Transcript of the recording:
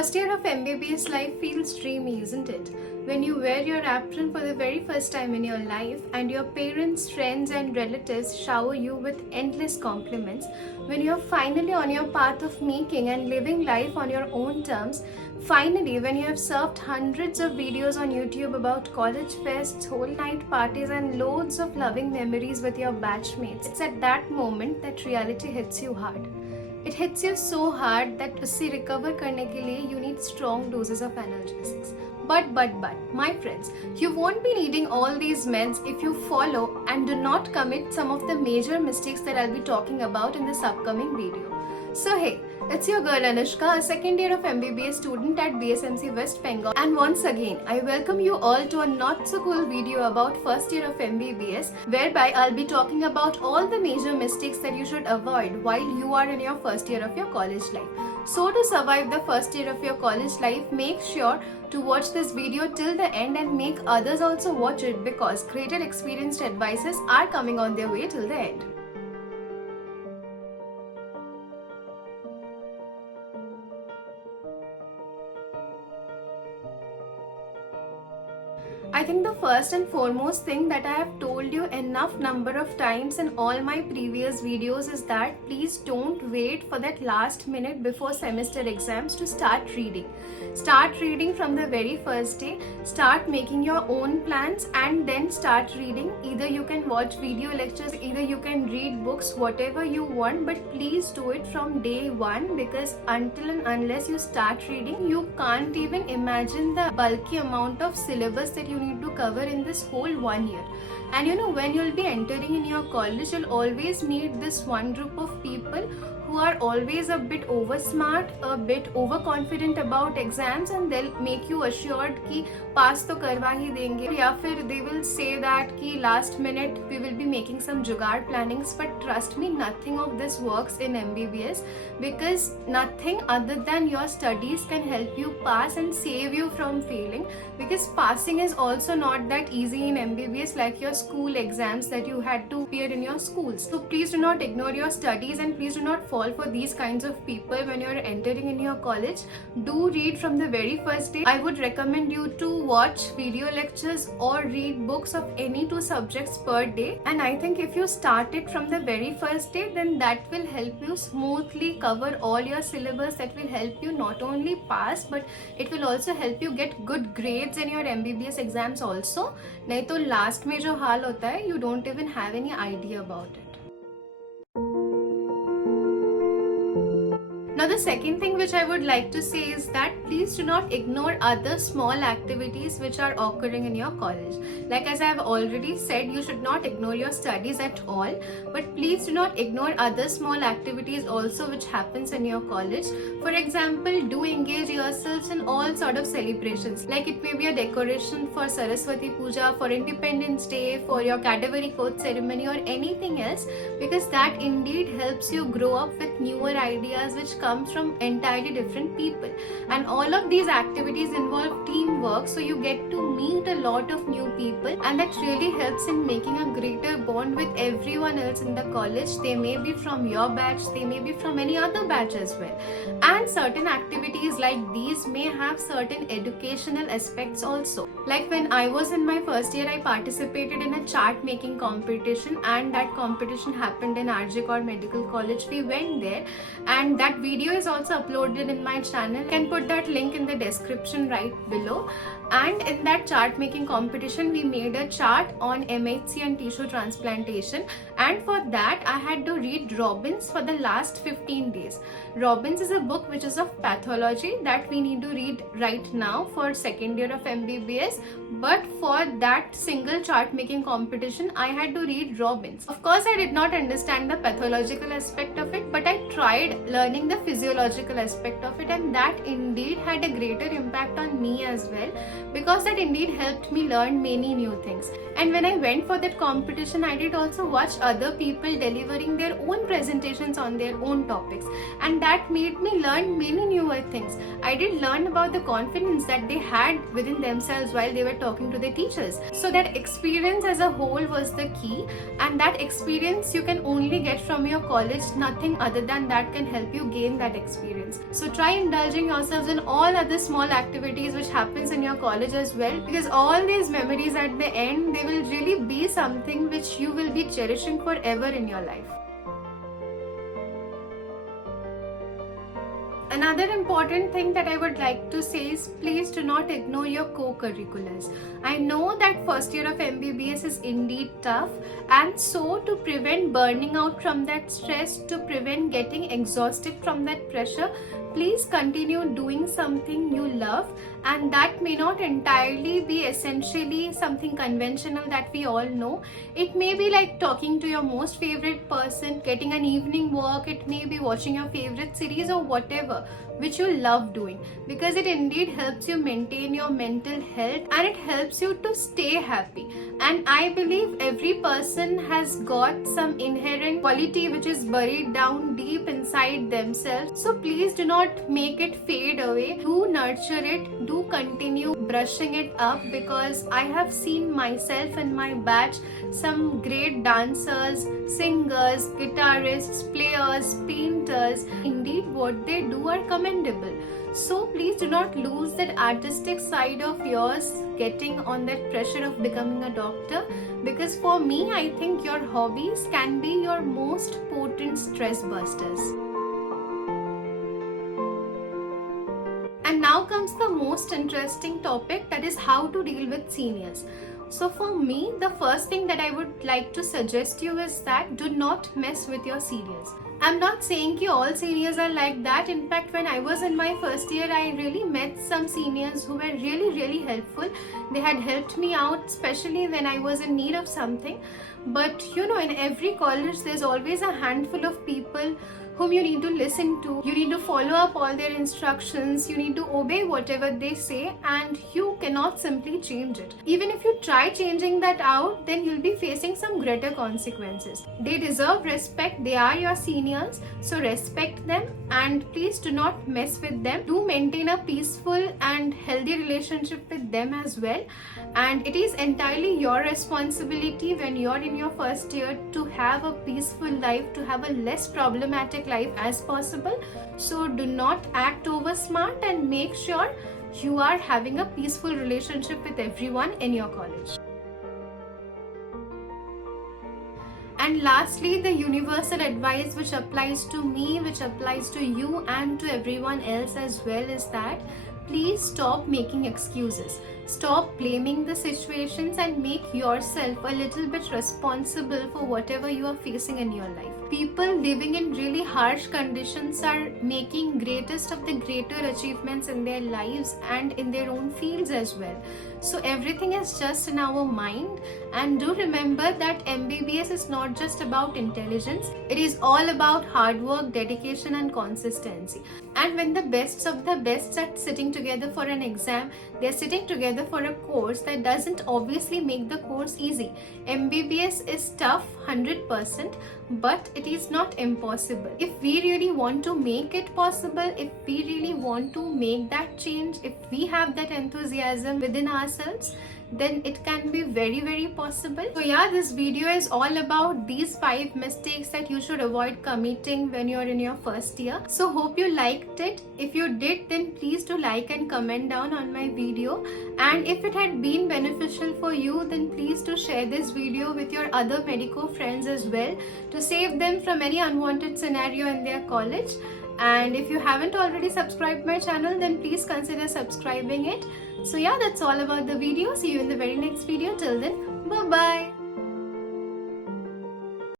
First year of MBBS life feels dreamy, isn't it? When you wear your apron for the very first time in your life and your parents, friends and relatives shower you with endless compliments, when you're finally on your path of making and living life on your own terms, finally when you have surfed hundreds of videos on YouTube about college fests, whole night parties and loads of loving memories with your batchmates, it's at that moment that reality hits you hard. It hits you so hard that उससे recover करने के लिए you need strong doses of analgesics. But, my friends, you won't be needing all these meds if you follow and do not commit some of the major mistakes that I'll be talking about in this upcoming video. So hey, it's your girl Anushka, a second year of MBBS student at BSMC West Bengal, and once again I welcome you all to a not so cool video about first year of MBBS, whereby I'll be talking about all the major mistakes that you should avoid while you are in your first year of your college life. So to survive the first year of your college life, make sure to watch this video till the end and make others also watch it, because greater experienced advices are coming on their way till the end. I think the first and foremost thing that I have told you enough number of times in all my previous videos is that please don't wait for that last minute before semester exams to start reading. Start reading from the very first day, start making your own plans and then start reading. Either you can watch video lectures, either you can read books, whatever you want, but please do it from day one, because until and unless you start reading, you can't even imagine the bulky amount of syllabus that you need to cover in this whole 1 year. And you know, when you'll be entering in your college, you'll always meet this one group of people who are always a bit over smart, a bit overconfident about exams, and they'll make you assured कि pass तो करवा ही देंगे, या फिर they will say that कि last minute we will be making some जुगाड़ plannings. But trust me, nothing of this works in MBBS, because nothing other than your studies can help you pass and save you from failing, because passing is also not that easy in MBBS like your school exams that you had to appear in your schools. So please do not ignore your studies and please do not fall for these kinds of people when you're entering in your college. Do read from the very first day. I would recommend you to watch video lectures or read books of any 2 subjects per day, and I think if you start it from the very first day, then that will help you smoothly cover all your syllabus. That will help you not only pass, but it will also help you get good grades in your MBBS exams also. नहीं तो last में जो हाल होता है, you don't even have any idea about it. Now the second thing which I would like to say is that please do not ignore other small activities which are occurring in your college. Like as I have already said, you should not ignore your studies at all, but please do not ignore other small activities also which happens in your college. For example, do engage yourselves in all sort of celebrations. Like it may be a decoration for Saraswati Puja, for Independence Day, for your Cadbury Coat ceremony or anything else, because that indeed helps you grow up with newer ideas which comes from entirely different people. And all of these activities involve teamwork, so you get to meet a lot of new people, and that really helps in making a greater bond with everyone else in the college. They may be from your batch, they may be from any other batch as well. And certain activities like these may have certain educational aspects also. Like when I was in my first year, I participated in a chart making competition, and that competition happened in RJ Kaur Medical College. We went there, and that video is also uploaded in my channel. I can put that link in the description right below. And in that chart making competition, we made a chart on MHC and tissue transplantation, and for that I had to read Robbins for the last 15 days. Robbins is a book which is of pathology that we need to read right now for second year of MBBS, but for that single chart making competition I had to read Robbins. Of course I did not understand the pathological aspect of it, but I tried learning the physiological aspect of it, and that indeed had a greater impact on me as well, because that indeed helped me learn many new things. And when I went for that competition, I did also watch other people delivering their own presentations on their own topics, and that made me learn many newer things. I did learn about the confidence that they had within themselves while they were talking to their teachers. So that experience as a whole was the key, and that experience you can only get from your college. Nothing other than that can help you gain that experience. So try indulging yourselves in all other small activities which happens in your college as well, because all these memories at the end, they will really be something which you will be cherishing forever in your life. Another important thing that I would like to say is, please do not ignore your co-curriculars. I know that first year of MBBS is indeed tough, and so to prevent burning out from that stress, to prevent getting exhausted from that pressure, please continue doing something you love, and that may not entirely be essentially something conventional that we all know. It may be like talking to your most favorite person, getting an evening walk, it may be watching your favorite series or whatever which you love doing, because it indeed helps you maintain your mental health and it helps you to stay happy. And I believe every person has got some inherent quality which is buried down deep inside themselves. So please do not make it fade away. Do nurture it. Do continue brushing it up, because I have seen myself in my batch some great dancers, singers, guitarists, players, painters. Indeed, what they do are commendable. So please do not lose that artistic side of yours getting on that pressure of becoming a doctor, because for me, I think your hobbies can be your most potent stress busters. And now comes the most interesting topic, that is how to deal with seniors. So for me, the first thing that I would like to suggest you is that do not mess with your seniors. I'm not saying that all seniors are like that. In fact, when I was in my first year, I really met some seniors who were really helpful. They had helped me out, especially when I was in need of something. But in every college, there's always a handful of people whom you need to listen to. You need to follow up all their instructions. You need to obey whatever they say, and you cannot simply change it. Even if you try changing that out, then you'll be facing some greater consequences. They deserve respect. They are your seniors, so respect them, and please do not mess with them. Do maintain a peaceful and healthy relationship with them as well. And it is entirely your responsibility when you're in your first year to have a peaceful life, to have a less problematic life as possible. So do not act over smart, and make sure you are having a peaceful relationship with everyone in your college. And lastly, the universal advice which applies to me, which applies to you and to everyone else as well, is that please stop making excuses. Stop blaming the situations and make yourself a little bit responsible for whatever you are facing in your life. People living in really harsh conditions are making greatest of the greater achievements in their lives and in their own fields as well. So everything is just in our mind. And do remember that MBBS is not just about intelligence. It is all about hard work, dedication and consistency. And when the best of the best are sitting together for an exam, they're sitting together for a course, that doesn't obviously make the course easy. MBBS is tough 100%, but it is not impossible. If we really want to make it possible, if we really want to make that change, if we have that enthusiasm within ourselves, then it can be very possible. So yeah, this video is all about these 5 mistakes that you should avoid committing when you're in your first year. So hope you liked it. If you did, then please do like and comment down on my video. And if it had been beneficial for you, then please do share this video with your other medico friends as well, to save them from any unwanted scenario in their college. And if you haven't already subscribed my channel, then please consider subscribing it. So yeah, that's all about the video. See you in the very next video. Till then, bye bye.